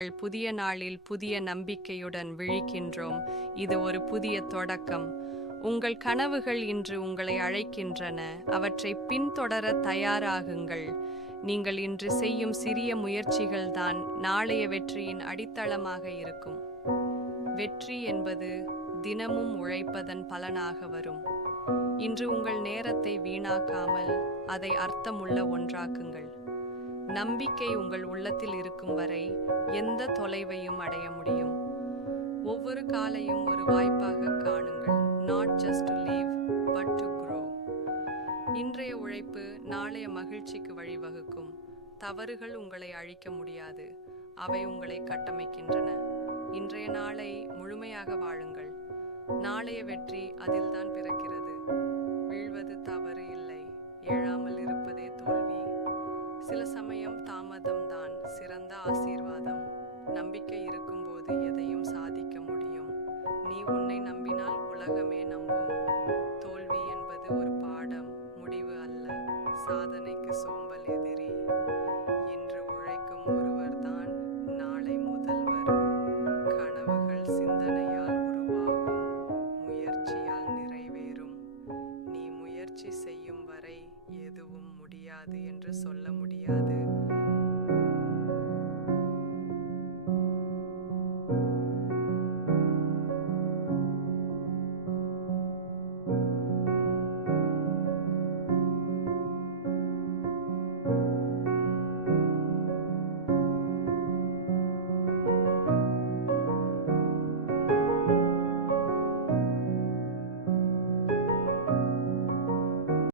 புதிய நாளில் புதிய நம்பிக்கையுடன் விழிக்கின்றோம். இது ஒரு புதிய தொடக்கம். உங்கள் கனவுகள் இன்று உங்களை அழைக்கின்றன. அவற்றை பின்தொடர தயாராகுங்கள். நீங்கள் இன்று செய்யும் சிறிய முயற்சிகள்தான் நாளைய வெற்றியின் அடித்தளமாக இருக்கும். வெற்றி என்பது தினமும் உழைப்பதன் பலனாக வரும். இன்று உங்கள் நேரத்தை வீணாக்காமல் அதை அர்த்தமுள்ள ஒன்றாக்குங்கள். நம்பிக்கை உங்கள் உள்ளத்தில் இருக்கும் வரை எந்த தொலைவையும் அடைய முடியும். ஒவ்வொரு காலையும் ஒரு வாய்ப்பாக காணுங்கள். Not just to live, but to grow. இன்றைய உழைப்பு நாளைய மகிழ்ச்சிக்கு வழிவகுக்கும். தவறுகள் உங்களை அழிக்க முடியாது. அவை உங்களை கட்டமைக்கின்றன. இன்றைய நாளை முழுமையாக வாழுங்கள். நாளைய வெற்றி அதில்தான் பிறக்கிறது. வீழ்வது தவறு இல்லை, எழாமல் இருப்பதே தோல்வி. சில சமயம் தாமதம்தான் சிறந்த ஆசீர்வாதம். நம்பிக்கை இருக்கும்போது எதையும் சாதிக்க முடியும். நீ உன்னை நம்பினால் உலகமே நம்பும். தோல்வி என்பது ஒரு பாடம், முடிவு அல்ல. சாதனைக்கு சோம்பல் எதிரி. இன்று உழைக்கும் ஒருவர்தான் நாளை முதல்வர். கனவுகள் சிந்தனையால் உருவாகும், முயற்சியால் நிறைவேறும். நீ முயற்சி செய்யும் வரை எதுவும் முடியாது என்று சொல்ல முடியாது.